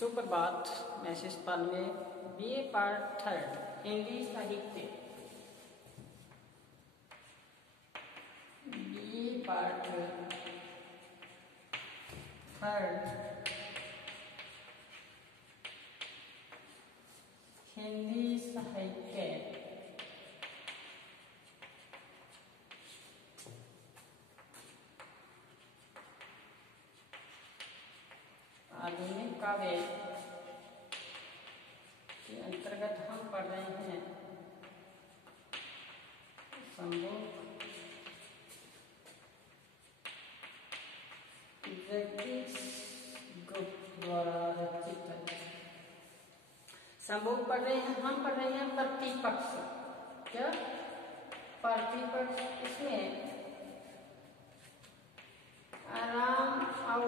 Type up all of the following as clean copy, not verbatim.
सुप्रभात। मैसेज पाल में BA part 3 Hindi साहित्य बीए पार्ट 3 हिंदी साहित्य आधुनिक काव्य के अंतर्गत हम पढ़ रहे हैं संभोग जगदीश गुप्त द्वारा रचित। संभोग पढ़ रहे हैं, हम पढ़ रहे हैं प्रतिपक्ष। क्या प्रतिपक्ष? इसमें राम और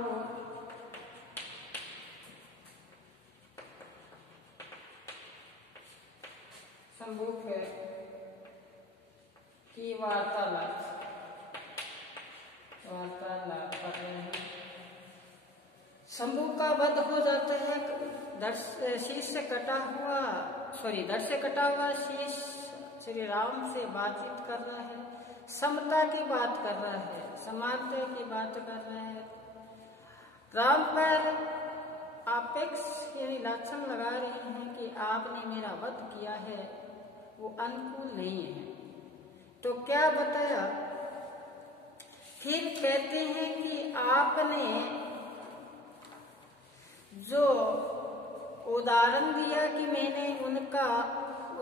संभोग की वार्तालाप कर रहे हैं। संभोग का वध हो जाता है, शीश से कटा हुआ शीश श्री राम से बातचीत कर रहा है, समता की बात कर रहा है, समानता की बात कर रहा है। राम पर आपेक्ष यानी लक्षण लगा रहे हैं कि आपने मेरा वध किया है, वो अनुकूल नहीं है। तो क्या बताया? फिर कहते हैं कि आपने जो उदाहरण दिया कि मैंने उनका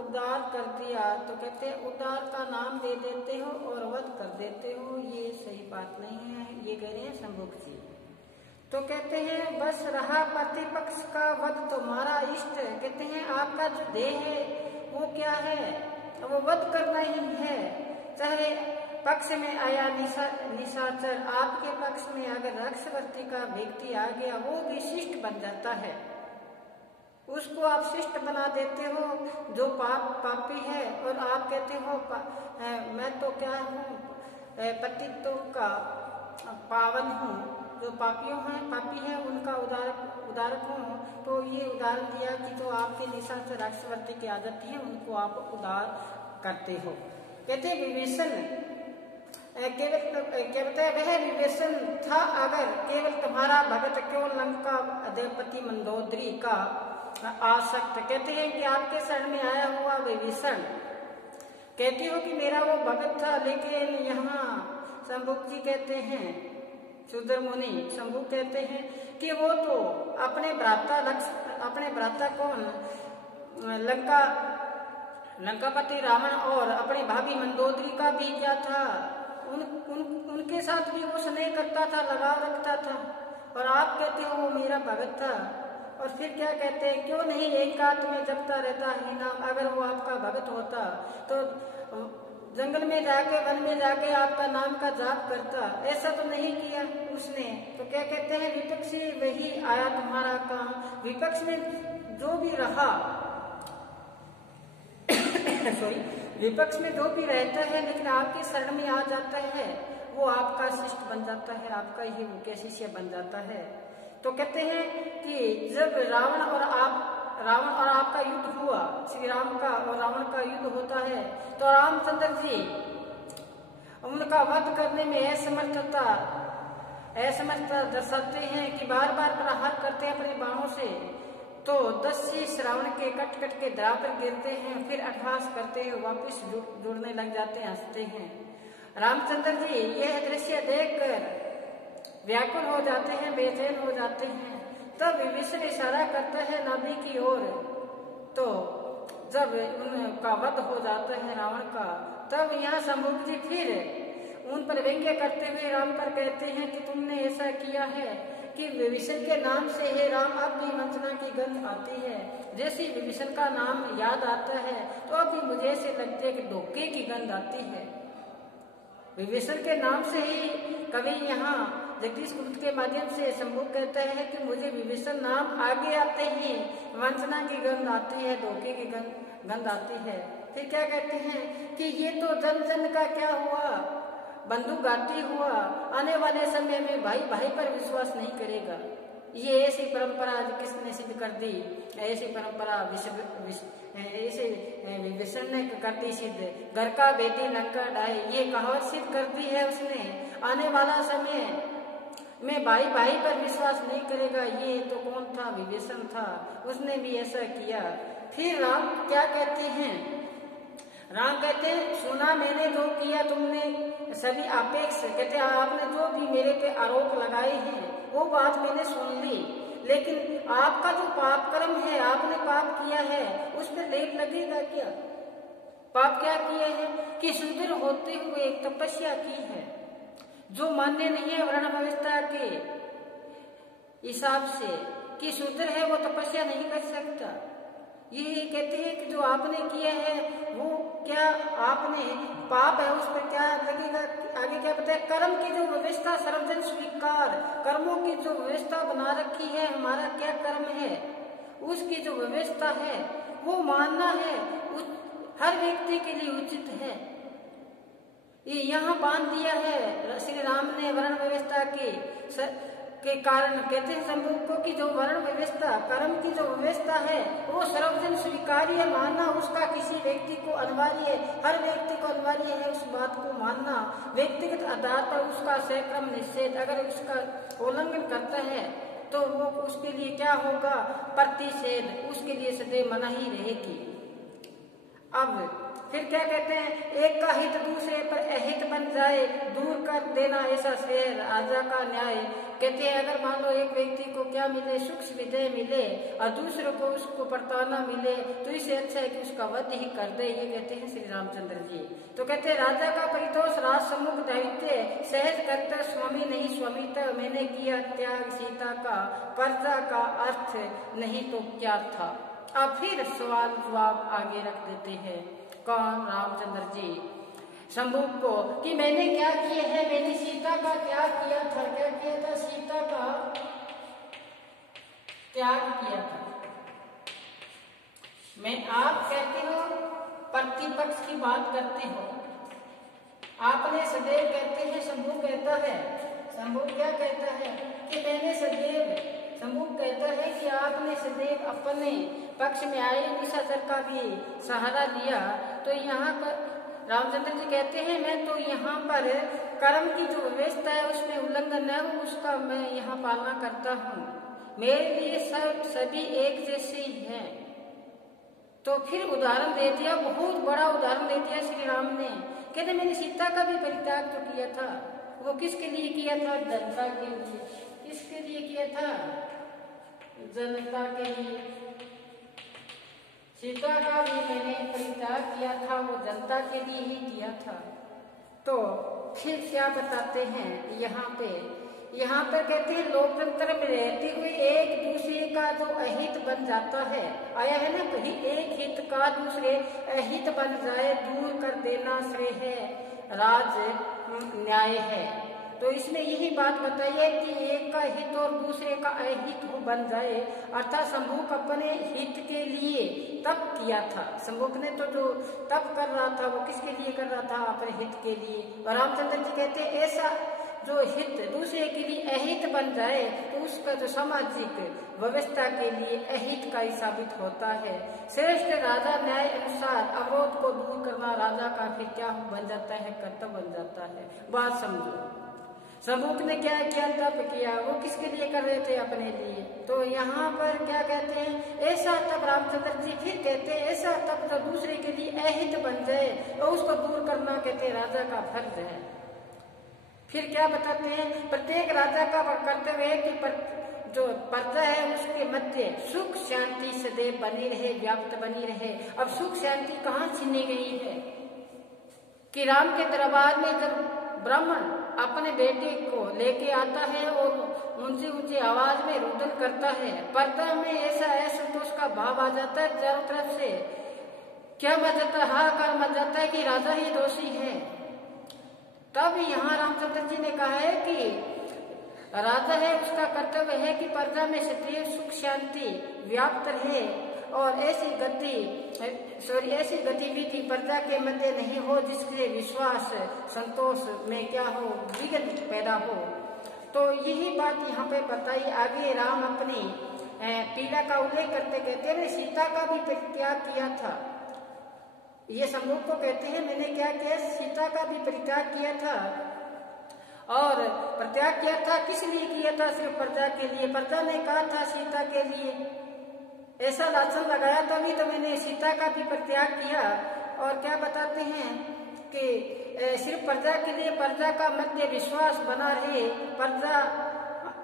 उद्धार कर दिया, तो कहते हैं उद्धार का नाम दे देते हो और वध कर देते हो, ये सही बात नहीं है। ये कह रहे हैं संभोग जी। तो कहते हैं बस रहा प्रतिपक्ष का वध तुम्हारा इष्ट। कहते हैं आपका जो देह है वो क्या है? वो वध करना ही है। चाहे पक्ष में आया निशाचर, आपके पक्ष में अगर रक्षवर्ती का व्यक्ति आ गया, वो भी शिष्ट बन जाता है, उसको आप शिष्ट बना देते हो जो पापी है। और आप कहते हो मैं तो क्या हूँ, पतितों का पावन हूँ, जो पापी हैं उनका उदारक हूँ। तो ये उदाहरण दिया कि जो आपके निशाचर रक्षवर्ती की आदत है उनको आप उदार करते हो। कहते विभीषण क्या बताया? वह विभीषण था अगर केवल तुम्हारा भगत क्यों लंका अधिपति मंदोदरी का आसक्त। कहते हैं कि आपके शरण में आया हुआ विभीषण, कहती हो कि मेरा वो भगत था। लेकिन यहाँ संभोग जी कहते हैं, शूद्र मुनि संभोग कहते हैं कि वो तो अपने भ्राता कौन, लंकापति रावण और अपने भाभी मंदोदरी का भी क्या था, उनके साथ भी वो स्नेह करता था, लगाव रखता था। और आप कहते हो वो मेरा भगत था। और फिर क्या कहते हैं, क्यों नहीं एकांत में जपता रहता है नाम। अगर वो आपका भगत होता तो जंगल में जाके, वन में जाके आपका नाम का जाप करता, ऐसा तो नहीं किया उसने। तो क्या कहते हैं, विपक्ष वही आया तुम्हारा काम। विपक्ष में जो भी रहा विपक्ष में जो भी रहता है लेकिन आपकी शरण में आ जाता है, वो आपका शिष्ट बन जाता है, आपका ही मुख्य शिष्य बन जाता है। तो कहते हैं कि जब रावण और आपका युद्ध हुआ, श्री राम का और रावण का युद्ध होता है, तो रामचंद्र जी उनका वध करने में असमर्थता दर्शाते हैं कि बार बार प्रहार करते हैं अपने बाणों से। तो 10 शीश रावण के कट के धरा पर गिरते हैं, फिर अट्टहास करते हुए वापिस जुड़ने लग जाते हैं, हंसते हैं। रामचंद्र जी यह दृश्य देखकर व्याकुल हो जाते हैं, बेचैन हो जाते हैं। तब विभीषण इशारा करता है नदी की ओर। तो जब उनका वध हो जाता है रावण का, तब यहाँ संभोग जी फिर उन पर व्यंग्य करते हुए राम पर कहते हैं कि तुमने ऐसा किया है कि विभीषण के नाम से हे राम अब भी वंचना की गंध आती है। जैसे विभीषण का नाम याद आता है तो अब भी मुझे ऐसे लगती है कि धोखे की गंध आती है। विभीषण के नाम से ही कवि यहाँ जगदीश गुप्त के माध्यम से संभोग कहता है कि मुझे विभीषण नाम आगे आते ही वंचना की गंध आती है, धोखे की गंध आती है। फिर क्या कहते हैं कि ये तो जन जन का क्या हुआ, बंदूक घाटी हुआ, आने वाले समय में भाई भाई पर विश्वास नहीं करेगा। ये ऐसी परंपरा किसने सिद्ध कर दी? ऐसी परंपरा ऐसे विष्णु ने कर दी सिद्ध। घर का बेटी लंका ढाई, ये कहावत सिद्ध कर दी है उसने। आने वाला समय में भाई भाई पर विश्वास नहीं करेगा। ये तो कौन था? विभीषण था, उसने भी ऐसा किया। फिर राम क्या कहते हैं? राम कहते हैं, सुना मैंने जो किया तुमने सभी अपेक्ष, कहते हैं आपने जो भी मेरे पे आरोप लगाए हैं वो बात मैंने सुन ली, लेकिन आपका जो पाप कर्म है, आपने पाप किया है, उस पर लेप लगेगा क्या? पाप क्या किए हैं कि शूद्र होते हुए एक तपस्या की है जो मान्य नहीं है वर्ण व्यवस्था के हिसाब से, कि शूद्र है वो तपस्या नहीं कर सकता। ये कहते हैं कि जो आपने किया है वो क्या आपने पाप है, उस पर क्या लगेगा? आगे क्या बताया? कर्म की जो व्यवस्था सर्वजन स्वीकार, कर्मों की जो व्यवस्था बना रखी है, हमारा क्या कर्म है उसकी जो व्यवस्था है वो मानना है, हर व्यक्ति के लिए उचित है। ये यहाँ बांध दिया है श्री राम ने वर्ण व्यवस्था के कारण। कहते हैं शंभु को कि जो वर्ण व्यवस्था, कर्म की जो व्यवस्था है वो सर्वजन स्वीकार्य मानना उसका किसी व्यक्ति को अनिवार्य है, हर व्यक्ति को अनिवार्य है उस बात को मानना। व्यक्तिगत आधार पर उसका सक्रम निषेध अगर उसका उल्लंघन करता है तो वो उसके लिए क्या होगा? प्रतिषेध, उसके लिए सदैव मनाही रहेगी। अब फिर क्या कहते हैं? एक का हित दूसरे पर अहित बन जाए, दूर कर देना ऐसा श्रेय राजा का न्याय। कहते हैं अगर मान लो एक व्यक्ति को क्या मिले? सुख विजय मिले और दूसरों को उसको प्रताड़ना मिले, तो इससे अच्छा है कि उसका वध ही कर दे। ये कहते हैं श्री रामचंद्र जी। तो कहते हैं राजा का परितोष राज सम्मुख दायित्व, सहज करता स्वामी नहीं स्वामित्व, मैंने किया त्याग सीता का, प्रजा का अर्थ नहीं तो क्या था? अब फिर सवाल जवाब आगे रख देते हैं कौन? रामचंद्र जी शंभु को, कि मैंने क्या किया है, मैंने सीता का क्या किया था? क्या किया था? सीता का त्याग किया था। मैं आप कहते हो प्रतिपक्ष की बात करते हो, आपने सदैव कहते हैं, शंभु कहता है, शंभु क्या कहता है कि मैंने सदैव, शंभु कहता है कि आपने सदैव अपने पक्ष में आए निशाचर का भी सहारा लिया। तो यहाँ पर रामचंद्र जी कहते हैं मैं तो यहाँ पर कर्म की जो व्यवस्था है उसमें उल्लंघन न हो उसका मैं यहाँ पालना करता हूँ, मेरे लिए सभी एक जैसे ही हैं। तो फिर उदाहरण दे दिया, बहुत बड़ा उदाहरण दे दिया श्री राम ने। कहते मैंने सीता का भी परित्याग तो किया था, वो किसके लिए किया था? जनता के लिए। किसके लिए किया था? जनता के लिए। सीता का भी मैंने परित्याग किया था, वो जनता के लिए ही किया था। तो फिर क्या बताते हैं यहाँ पर कहते हैं लोकतंत्र में रहते हुए एक दूसरे का जो अहित बन जाता है, आया है ना कहीं, एक हित का दूसरे अहित बन जाए, दूर कर देना श्रेय है, राज न्याय है। तो इसमें यही बात बताई है कि एक का हित और दूसरे का अहित बन जाए, अर्थात शंभुक अपने हित के लिए तप किया था। शंभुक ने तो जो तप कर रहा था वो किसके लिए कर रहा था? अपने हित के लिए। और रामचंद्र जी कहते हैं ऐसा जो हित दूसरे के लिए अहित बन जाए तो उसका जो सामाजिक व्यवस्था के लिए अहित का ही साबित होता है। श्रेष्ठ राजा न्याय अनुसार अवरोध को दूर करना राजा का फिर क्या बन जाता है? कर्तव्य बन जाता है। बात समझो, शंभुक ने क्या किया? तप किया। वो किसके लिए कर रहे थे? अपने लिए। तो यहाँ पर क्या कहते हैं? ऐसा तप रामचंद्र जी फिर कहते हैं ऐसा तप जो दूसरे के लिए अहित बन जाए और उसको दूर करना कहते हैं राजा का फर्ज है। फिर क्या बताते हैं? प्रत्येक राजा का कर्तव्य है कि जो प्रजा है उसके मध्य सुख शांति सदैव बनी रहे, व्याप्त बनी रहे। अब सुख शांति कहाँ छीनी गई है कि राम के दरबार में जब ब्राह्मण अपने बेटे को लेके आता है और ऊंची ऊंची आवाज में रुदन करता है, पर्दा में ऐसा असंतोष का भाव आ जाता है चारों तरफ से। क्या मच जाता है? हाहाकार मच जाता है कि राजा ही दोषी है। तब यहाँ रामचंद्र जी ने कहा है कि राजा है उसका कर्तव्य है कि प्रजा में सदैव सुख शांति व्याप्त रहे और ऐसी गतिविधि प्रजा के मध्य नहीं हो जिससे विश्वास संतोष में क्या हो? विघ्न पैदा हो। तो यही बात यहाँ पे बताई। आगे राम अपनी पीड़ा का उल्लेख करते कहते हैं सीता का भी परित्याग किया था। ये शंभुक को कहते हैं मैंने क्या किया, सीता का भी परित्याग किया था। और परित्याग किया था किस लिए किया था, सिर्फ प्रजा के लिए। प्रजा ने कहा था सीता के लिए, ऐसा लाछन लगाया तभी तो मैंने सीता का भी परित्याग किया। और क्या बताते हैं कि सिर्फ प्रजा के लिए, प्रजा का मध्य विश्वास बना रहे, प्रजा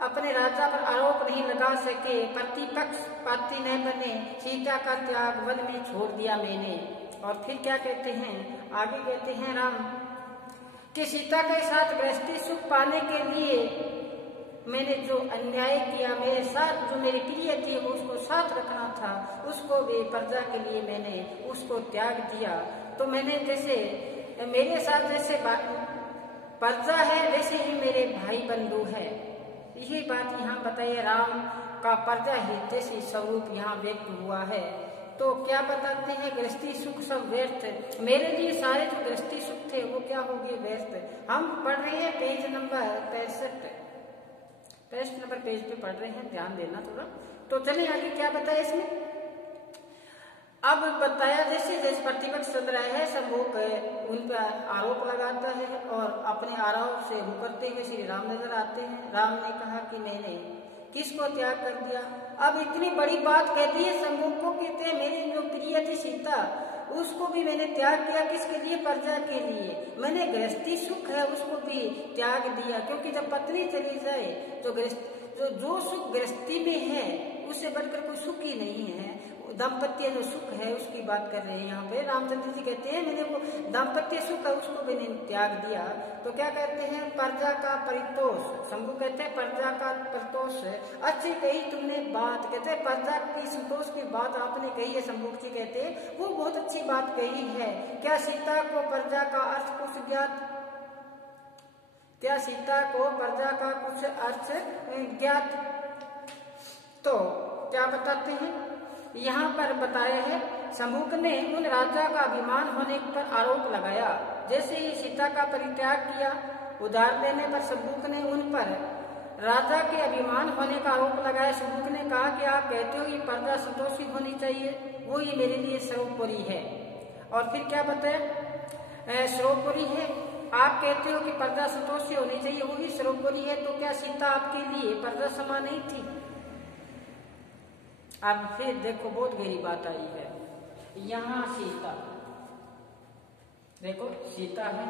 अपने राजा पर आरोप नहीं लगा सके, प्रतिपक्ष पाती न बने, सीता का त्याग वन में छोड़ दिया मैंने। और फिर क्या कहते हैं, आगे कहते हैं राम कि सीता के साथ गृहस्थी सुख पाने के लिए मैंने जो अन्याय किया, मेरे साथ जो मेरी प्रिय थी उसको साथ रखना था, उसको भी प्रजा के लिए मैंने उसको त्याग दिया। तो मैंने जैसे मेरे साथ जैसे प्रजा है वैसे ही मेरे भाई बंधु है। यही बात यहाँ बताइए, राम का प्रजा हितैषी स्वरूप यहाँ व्यक्त हुआ है। तो क्या बताते हैं, गृहस्थी सुख सब व्यर्थ, मेरे लिए सारे जो गृहस्थी सुख थे वो क्या हो गए, व्यर्थ। हम पढ़ रहे हैं पेज नंबर 65 नंबर पेज पे पढ़ रहे हैं, ध्यान देना थोड़ा। तो चलिए आगे क्या बताया इसमें। अब बताया जैसे जैसे प्रतिपक्ष चल रहा है, शंभुक उन पर आरोप लगाता है और अपने आरोप से मुकरते हुए श्री राम नजर आते हैं। राम ने कहा कि मैंने किसको त्याग कर दिया। अब इतनी बड़ी बात कह दी है शंभुक को, कहते हैं मेरी जो प्रिय थी सीता उसको भी मैंने त्याग किया, किसके लिए, प्रजा के लिए। मैंने गृहस्थी सुख है उसको भी त्याग दिया, क्योंकि जब पत्नी चली जाए तो जो सुख गृहस्थी में है उससे बढ़कर कोई सुख ही नहीं है। दाम्पत्य जो सुख है उसकी बात कर रहे हैं यहाँ पे। रामचंद्र जी कहते हैं मैंने वो दाम्पत्य सुख है उसको मैंने त्याग दिया। तो क्या कहते हैं, प्रजा का परितोष, शंभु कहते हैं प्रजा का परितोष अच्छी कही तुमने बात, कहते हैं प्रजा की संतोष की बात आपने कही है। शंभुक जी कहते हैं वो बहुत अच्छी बात कही है। क्या सीता को प्रजा का अर्थ कुछ ज्ञात, क्या सीता को प्रजा का कुछ अर्थ ज्ञात। तो क्या बताते हैं, यहाँ पर बताया है शंभुक ने उन राजा का अभिमान होने पर आरोप लगाया। जैसे ही सीता का परित्याग किया, उधार देने पर शंभुक ने उन पर राजा के अभिमान होने का आरोप लगाया। शंभुक ने कहा कि आप कहते हो कि प्रजा संतोषी होनी चाहिए, वो ही मेरे लिए सर्वोपरि है। और फिर क्या बताया, सर्वोपरि है, आप कहते हो कि प्रजा संतोषी होनी चाहिए, वो ही सर्वोपरि है। तो क्या सीता आपके लिए प्रजा समान नहीं थी। अब फिर देखो बहुत गहरी बात आई है। यहाँ सीता देखो, सीता है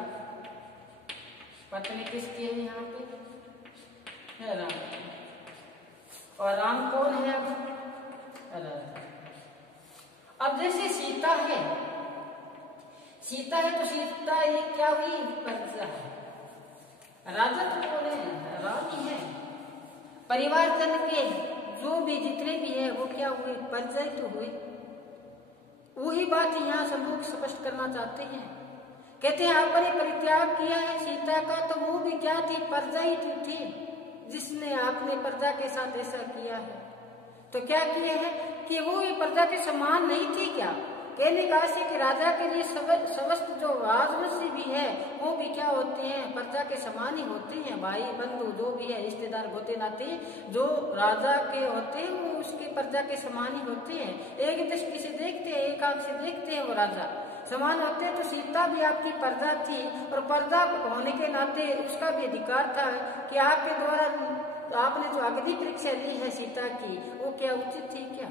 पत्नी किसकी है, यहाँ पे है राम। और राम कौन है, अब जैसे सीता है तो सीता ये क्या हुई, प्रजा है। राजा तो कौन है, रानी है। परिवारजन के जो भी जितने भी है वो क्या हुए, प्रजा ही तो हुए। वही बात यहाँ शंभुक स्पष्ट करना चाहते हैं। कहते हैं आपने परित्याग किया है सीता का, तो वो भी क्या थी, प्रजा ही तो थी, जिसने आपने प्रजा के साथ ऐसा किया है। तो क्या किए हैं कि वो ये प्रजा के समान नहीं थी क्या। कहने का कि राजा के लिए समस्त जो राजवंशी भी है वो भी क्या होते हैं, प्रजा के समान ही होते हैं। भाई बंधु जो भी है, रिश्तेदार होते नाते जो राजा के होते हैं वो उसके प्रजा के समान ही होते हैं। एक दृष्टि से देखते हैं, एक आंख से देखते हैं, वो राजा समान होते हैं। तो सीता भी आपकी प्रजा थी और प्रजा होने के नाते उसका भी अधिकार था कि आपके द्वारा आपने जो अग्नि परीक्षा ली है सीता की, वो क्या उचित थी क्या।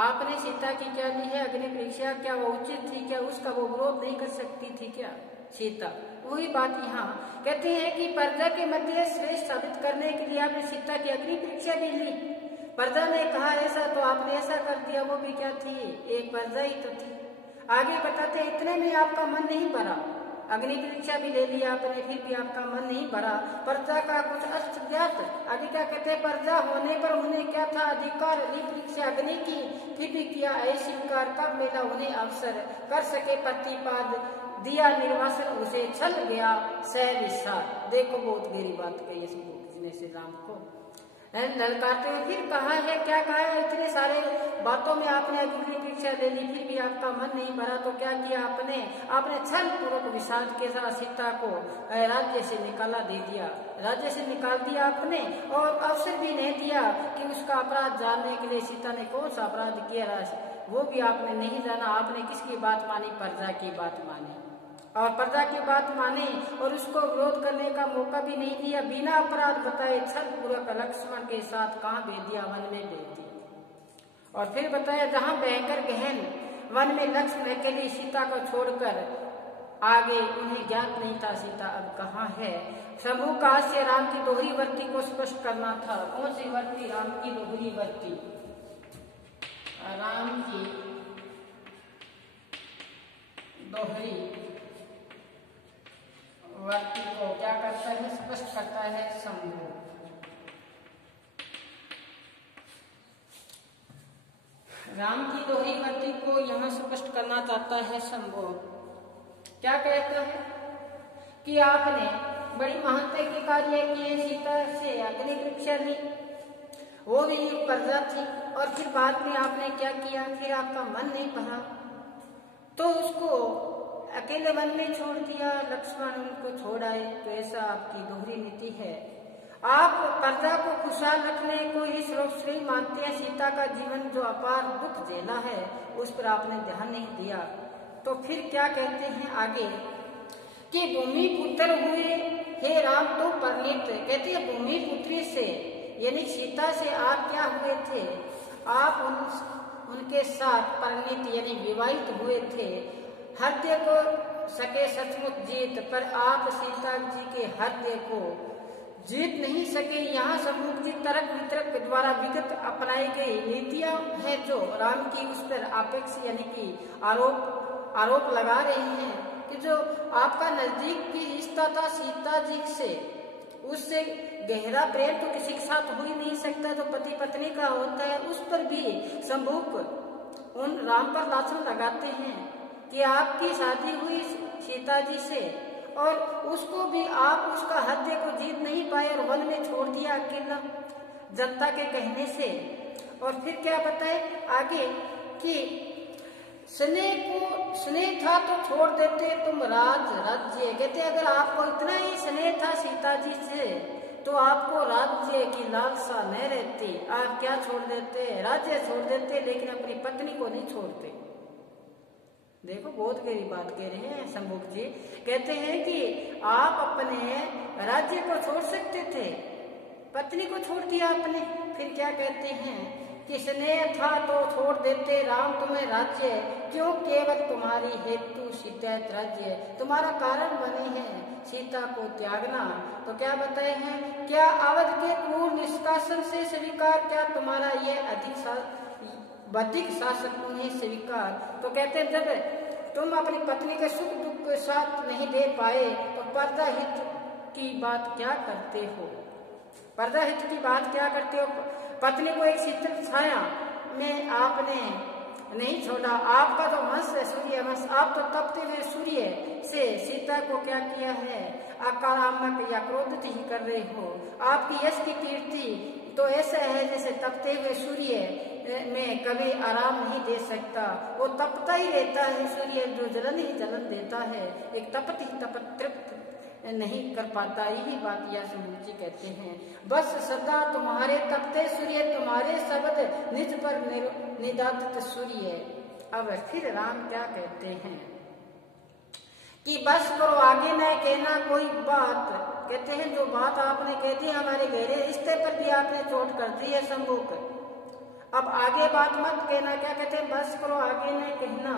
आपने सीता की क्या ली है अग्नि परीक्षा, क्या वो उचित थी क्या, उसका वो विरोध नहीं कर सकती थी क्या सीता। वही बात यहाँ कहते हैं कि प्रजा के मध्य श्रेष्ठ साबित करने के लिए आपने सीता की अग्नि परीक्षा भी ली। प्रजा ने कहा ऐसा तो आपने ऐसा कर दिया, वो भी क्या थी, एक प्रजा ही तो थी। आगे बताते इतने में आपका मन नहीं भरा, अग्नि परीक्षा भी ले लिया आपने, फिर भी आपका मन नहीं भरा, प्रजा का कुछ अर्थ ज्ञात। आगे क्या कहते हैं, प्रजा होने पर उन्हें क्या था, अधिकार ली परीक्षा अग्नि की, फिर भी किया ऐसी स्वीकार, कब मिला उन्हें अवसर, कर सके प्रतिपाद, दिया निर्वासन उसे, छल गया सह विस्तार। देखो बहुत गहरी बात कही इसने श्री राम को। ललकारते हुए फिर कहा है, क्या कहा है, इतने सारे बातों में आपने अग्नि परीक्षा ले ली, फिर भी आपका मन नहीं भरा, तो क्या किया आपने छल पूर्वक विषाद के साथ सीता को राज्य से दे दिया, राज्य से निकाल दिया आपने, और अवसर भी नहीं दिया कि उसका अपराध जानने के लिए सीता ने कौन सा अपराध किया वो भी आपने नहीं जाना। आपने किसकी बात मानी? प्रजा की बात मानी, और प्रजा की बात माने और उसको विरोध करने का मौका भी नहीं दिया। बिना अपराध बताए छल पूर्वक लक्ष्मण के साथ कहाँ भेज दिया? वन में भेज दिया। और फिर बताया जहाँ भयंकर गहन वन में लक्ष्मण अकेली सीता को छोड़कर आगे उन्हें ज्ञात नहीं था सीता अब कहाँ है। शंभु का हास्य राम की दोहरी वर्ती को स्पष्ट करना था। कौन सी वर्ती? राम की दोहरी वर्ती। राम की दोहरी वर्ती को क्या करता है? स्पष्ट करता है शंभु। राम की दोहरी वर्ती को यहाँ स्पष्ट करना चाहता है शंभु। क्या कहता है कि आपने बड़ी महानता के कार्य किए, सीता से अग्नि परीक्षा ली, वो भी एक प्रजा थी, और फिर बाद में आपने क्या किया? फिर आपका मन नहीं भरा तो उसको अकेले वन में छोड़ दिया, लक्ष्मण उनको छोड़ आए। तो ऐसा आपकी दोहरी नीति है। आप प्रजा को खुशहाल रखने को ही सर्वश्रेय मानते हैं। सीता का जीवन जो अपार दुख झेला है उस पर आपने ध्यान नहीं दिया। तो फिर क्या कहते हैं आगे कि भूमि पुत्र हुए हे राम तो परिणीत। कहते हैं भूमि पुत्री से यानी सीता से आप क्या हुए थे? आप उनके साथ परिणीत यानी विवाहित हुए थे। हृदय को सके सचमुच जीत, पर आप सीता जी के हृदय को जीत नहीं सके। यहाँ सम्मुख जी तर्क वितर्क द्वारा विगत अपनाई गई नीतियां हैं जो राम की उस पर अपेक्ष यानी कि आरोप लगा रहे हैं कि जो आपका नजदीक की रिश्ता था सीता जी से, उससे गहरा प्रेम तो किसी के साथ हो ही नहीं सकता जो पति पत्नी का होता है। उस पर भी शंभुक उन राम पर लाछन लगाते हैं कि आपकी शादी हुई सीता जी से और उसको भी आप उसका हृदय को जीत नहीं पाए और वन में छोड़ दिया अकेला जनता के कहने से। और फिर क्या बताए आगे कि स्नेह था तो छोड़ देते तुम राज्य। कहते अगर आपको इतना ही स्नेह था सीता जी से तो आपको राज्य की लालसा न रहती, आप क्या छोड़ देते? राज्य छोड़ देते, लेकिन अपनी पत्नी को नहीं छोड़ते। देखो बहुत गहरी बात कह रहे हैं शंभुक जी। कहते हैं कि आप अपने राज्य को छोड़ सकते थे, पत्नी को छोड़ दिया आपने। फिर क्या कहते हैं कि स्नेह था तो छोड़ देते राम तुम्हें राज्य, क्यों केवल तुम्हारी हेतु सीता राज्य, तुम्हारा कारण बने हैं सीता को त्यागना। तो क्या बताए हैं, क्या अवध के क्रूर निष्कासन से स्वीकार, क्या तुम्हारा ये अधिक शासक उन्हें स्वीकार। तो कहते हैं जब तुम अपनी पत्नी के सुख दुख के साथ नहीं दे पाए तो प्रजा हित की बात क्या करते हो? प्रजा हित की बात क्या करते हो? पत्नी को एक शीतल छाया में आपने नहीं छोड़ा। आपका तो वंश है सूर्य वंश, आप तो तपते हुए सूर्य से सीता को क्या किया है? आक्रामक या क्रोधित ही कर रहे हो। आपकी यश की कीर्ति तो ऐसा है जैसे तपते हुए सूर्य में कभी आराम नहीं दे सकता, वो तपता ही रहता है। सूर्य जो जलन ही जलन देता है, एक तपत ही तपत तृप्त नहीं कर पाता। यही बात यह शंभुक जी कहते हैं। बस सदा तुम्हारे तपते सूर्य, तुम्हारे शब्द निज पर निदात सूर्य। अब फिर राम क्या कहते हैं कि बस करो आगे न कहना कोई बात। कहते हैं जो बात आपने कह दी हमारे गहरे रिश्ते पर भी आपने चोट कर दी है शंभुक, अब आगे बात मत कहना। क्या कहते हैं, बस करो आगे न कहना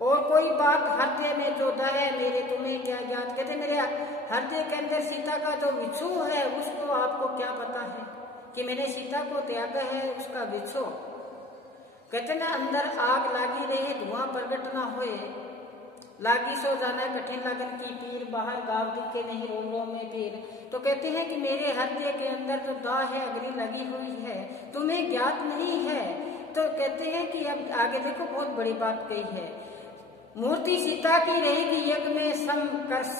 और कोई बात हृदय में जो है मेरे तुम्हें क्या ज्ञात। कहते मेरे हृदय के अंदर सीता का जो विछो है उसको आपको क्या पता है कि मैंने सीता को त्यागा है, उसका विछो। कहते ना अंदर आग लागी रहे धुआं प्रगट ना होए, लागी सो जाना कठिन लगन की पीर, बाहर गाव दिखे नहीं रोम रोम में पीर। तो कहते हैं कि मेरे हृदय के अंदर जो दाह है अग्नि लगी हुई है, तुम्हें ज्ञात नहीं है। तो कहते हैं कि अब आगे देखो बहुत बड़ी बात कही है, मूर्ति सीता की रहेगी यज्ञ में संकर्ष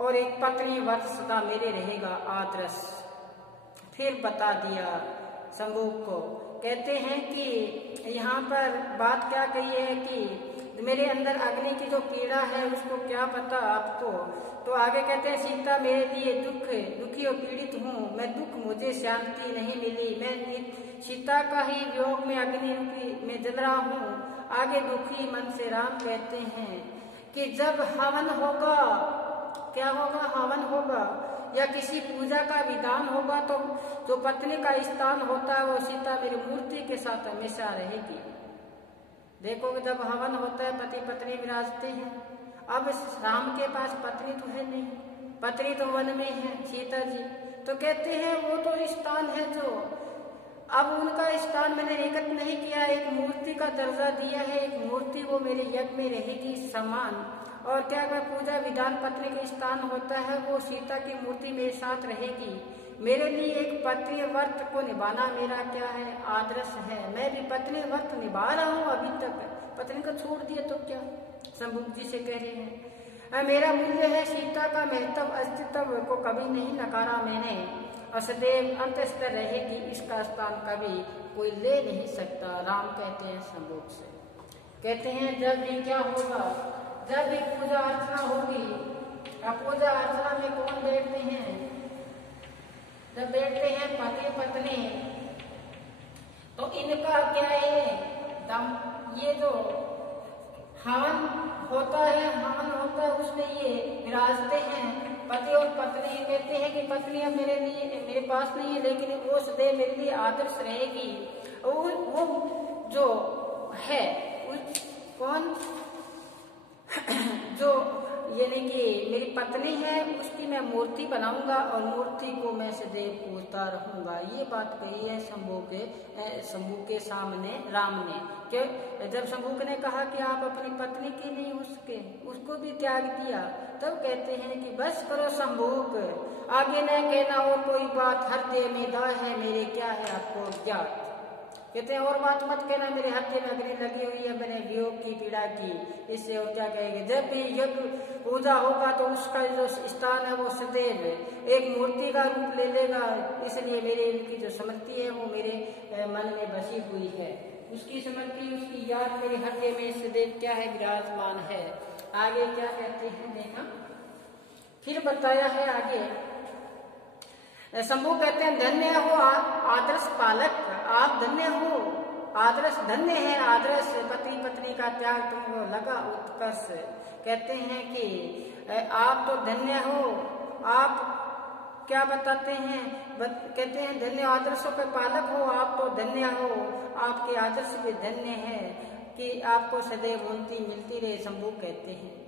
और एक पत्नी वर्ष सदा मेरे रहेगा आदर्श। फिर बता दिया शंभू को। कहते हैं कि यहाँ पर बात क्या कही है कि मेरे अंदर अग्नि की जो पीड़ा है उसको क्या पता आपको। तो आगे कहते हैं सीता मेरे लिए दुखी और पीड़ित हूँ, मैं दुख, मुझे शांति नहीं मिली, मैं सीता का ही वियोग में अग्नि में जल रहा हूँ। आगे दुखी मन से राम कहते हैं कि जब हवन होगा, क्या होगा, हवन होगा या किसी पूजा का विधान होगा तो जो पत्नी का स्थान होता है वो सीता मेरी मूर्ति के साथ हमेशा रहेगी। देखो जब हवन होता है पति पत्नी विराजते हैं। अब राम के पास पत्नी तो है नहीं, पत्नी तो वन में है सीता जी। तो कहते हैं वो तो स्थान है जो अब उनका स्थान मैंने निकट नहीं किया, एक मूर्ति का दर्जा दिया है, एक मूर्ति वो मेरे यज्ञ में रहेगी समान। और क्या क्या पूजा विधान पत्नी के स्थान होता है वो सीता की मूर्ति मेरे साथ रहेगी। मेरे लिए एक पत्नी व्रत को निभाना मेरा क्या है, आदर्श है। मैं भी पत्नी व्रत निभा रहा हूँ, अभी तक पत्नी को छोड़ दिया तो क्या, शंभू जी से कह रहे हैं। मेरा मूल्य है सीता का महत्व, अस्तित्व को कभी नहीं नकारा मैंने, और सदैव अंतस्थ रहेगी, इसका स्थान कभी कोई ले नहीं सकता। राम कहते हैं शंभू से, कहते हैं जब भी क्या होगा, जब भी पूजा अर्चना होगी, अब पूजा अर्चना में कौन बैठते हैं, जब बैठते हैं पति पत्नी, तो इनका क्या है दम, ये जो हवन होता है उसमें ये विराजते हैं पति और पत्नी। कहते हैं कि पत्नी अब मेरे पास नहीं है, लेकिन वो सदैव मेरे लिए आदर्श रहेगी। और वो जो है कौन, जो यानी कि मेरी पत्नी है उसकी मैं मूर्ति बनाऊंगा और मूर्ति को मैं सदैव पूजता रहूंगा। ये बात कही है शंभू के सामने राम ने। क्यों, जब शंभू ने कहा कि आप अपनी पत्नी की नहीं उसको भी त्याग दिया, तब कहते हैं कि बस करो शंभू, आगे न कहना और कोई बात, हृदय में दाह है मेरे क्या है आपको ज्ञात। कहते हैं और बात मत कहना, मेरे हृदय में अग्नि लगी हुई है मैंने वियोग की पीड़ा की, इससे और क्या कहेंगे। जब भी यज्ञ पूजा होगा तो उसका जो स्थान है वो सदैव एक मूर्ति का रूप ले लेगा, इसलिए मेरे इनकी जो स्मृति है वो मेरे मन में बसी हुई है, उसकी स्मृति उसकी याद मेरे हृदय में सदैव क्या है विराजमान है। आगे क्या कहते हैं देखा, फिर बताया है आगे शंभू कहते हैं धन्य हो आदर्श पालक, आप धन्य हो, आदर्श धन्य है आदर्श, पति पत्नी का त्याग तुमको लगा उत्कर्ष। कहते हैं कि आप तो धन्य हो, आप क्या बताते हैं, कहते हैं धन्य आदर्शों के पालक हो, आप तो धन्य हो, आपके आदर्श भी धन्य है कि आपको सदैव उन्नति मिलती रहे, शंभू कहते हैं।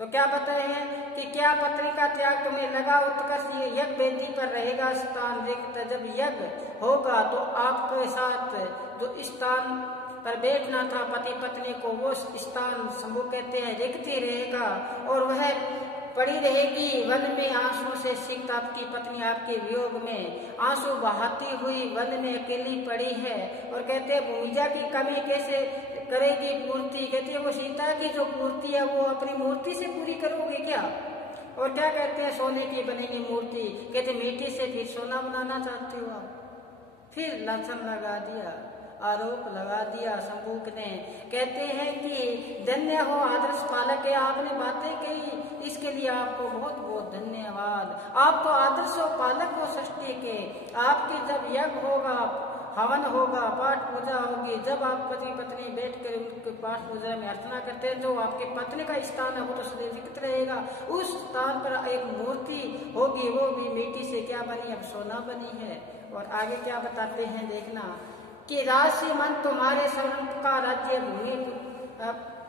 तो क्या बताए हैं कि क्या पत्नी का त्याग तुम्हें लगा उत्कर्ष, ये यज्ञ वेदी पर रहेगा स्थान रिक्त, जब यज्ञ होगा तो आपके साथ जो स्थान पर बैठना था पति पत्नी को वो स्थान शंभू कहते हैं रिक्त ही रहेगा, और वह पड़ी रहेगी वन में आंसू से सिक्त। आपकी पत्नी आपके वियोग में आंसू बहाती हुई वन में अकेली पड़ी है, और कहते हैं भूमिजा की कमी कैसे करेगी पूर्ति, कहती है वो सीता की जो पूर्ति है वो अपनी मूर्ति से पूरी करोगे क्या। और क्या कहते हैं सोने की बनेगी मूर्ति, कहते मिट्टी से फिर सोना बनाना चाहते हो आप, फिर लक्षण लगा दिया, आरोप लगा दिया शंभू ने। कहते हैं कि धन्य हो आदर्श पालक है, आपने बातें कही इसके लिए आपको बहुत बहुत धन्यवाद। आप तो आदर्श हो पालक हो सृष्टि के, आपकी जब यज्ञ होगा हवन होगा पाठ पूजा होगी, जब आप पति पत्नी बैठकर उनके पाठ पूजा में अर्चना करते हैं, जो आपके पत्नी का स्थान है वो तो सदैव रिक्त रहेगा, उस स्थान पर एक मूर्ति होगी, वो भी मिट्टी से क्या बनी, अब सोना बनी है। और आगे क्या बताते हैं देखना कि राशि मन तुम्हारे स्वर्ण का राज्य, भूमि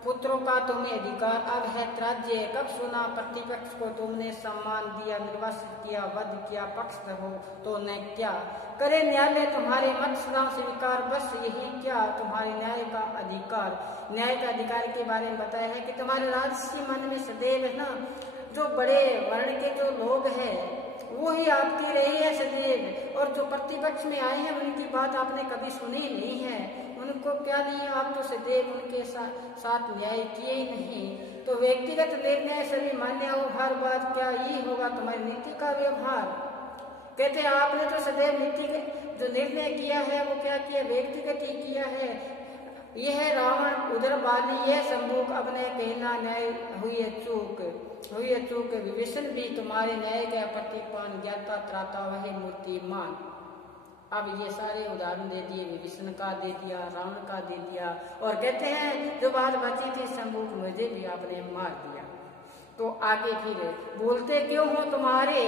पुत्रों का तुम्हें अधिकार, अब है राज्य, कब सुना प्रतिपक्ष को तुमने सम्मान दिया, निर्वासित किया, वध किया, पक्ष हो तो न क्या करे न्यायालय तुम्हारे मत सदा स्वीकार, बस यही क्या तुम्हारे न्याय का अधिकार। न्याय का अधिकार के बारे में बताया है कि तुम्हारे राजसी मन में सदैव है ना, जो बड़े वर्ण के जो लोग हैं वो ही आपकी रही है सदैव, और जो प्रतिपक्ष में आए हैं उनकी बात आपने कभी सुनी नहीं है, उनको क्या नहीं, आप तो सदैव उनके साथ न्याय किए ही नहीं। तो व्यक्तिगत निर्णय सभी मान्य हो, हर बात क्या ये होगा तुम्हारी नीति का व्यवहार। कहते हैं आपने तो सदैव नीति जो निर्णय किया है वो क्या किया, व्यक्तिगत ही किया है। यह रावण उधर बाली यह संभूक अपने कहना न्याय हुई है चूक विभीषण भी तुम्हारे न्याय का प्रतिपान ज्ञाता त्राता वही मूर्तिमान। अब ये सारे उदाहरण दे दिए, विभीषण का दे दिया, रावण का दे दिया, और कहते हैं जो बात बची थी संभूक मुझे भी आपने मार दिया। तो आगे फिर बोलते क्यों हो तुम्हारे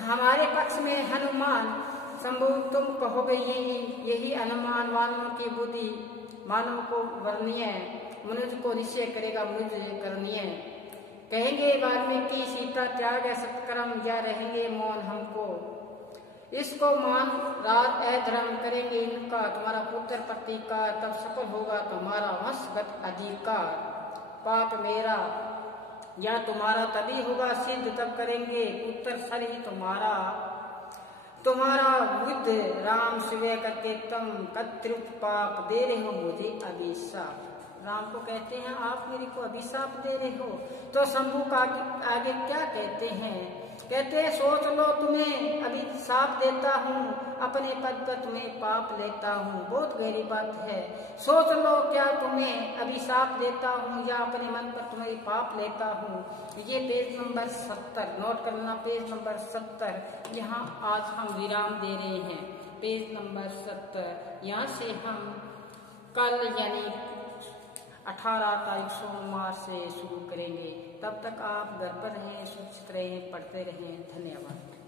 हमारे पक्ष में हनुमान, संभूक तुम कहोगे यही अनुमान मानव की बुद्धि मानव को वर्णीय मनुष्य को निश्चय करेगा मनुष्य करणीय। कहेंगे वाल्मीकि सीता त्याग सत्कर्म या रहेंगे मौन हमको, इसको मान रात अधर्म करेंगे इनका तुम्हारा पुत्र प्रतिकार, तब सफल होगा तुम्हारा वंशगत अधिकार। पाप मेरा या तुम्हारा तभी होगा सिद्ध, तब करेंगे पुत्र सर ही तुम्हारा बुद्ध राम शिवे करके तुम कत्रुत पाप दे रहे हो मुझे अभिशाप। राम को कहते हैं आप मेरे को अभिशाप दे रहे हो। तो शंभू का आगे क्या कहते हैं, कहते हैं सोच लो तुम्हें अभिशाप देता हूँ, अपने पद पर तुम्हें पाप लेता हूँ। बहुत गहरी बात है, सोच लो क्या तुम्हें अभिशाप देता हूँ या अपने मन पर तुम्हें पाप लेता हूँ। ये पेज नंबर 70 नोट करना, पेज नंबर 70। यहाँ आज हम विराम दे रहे हैं, पेज नंबर 70। यहाँ से हम कल यानी 18 तारीख सोमवार से शुरू करेंगे। तब तक आप घर पर रहें, सुरक्षित रहें, पढ़ते रहें। धन्यवाद।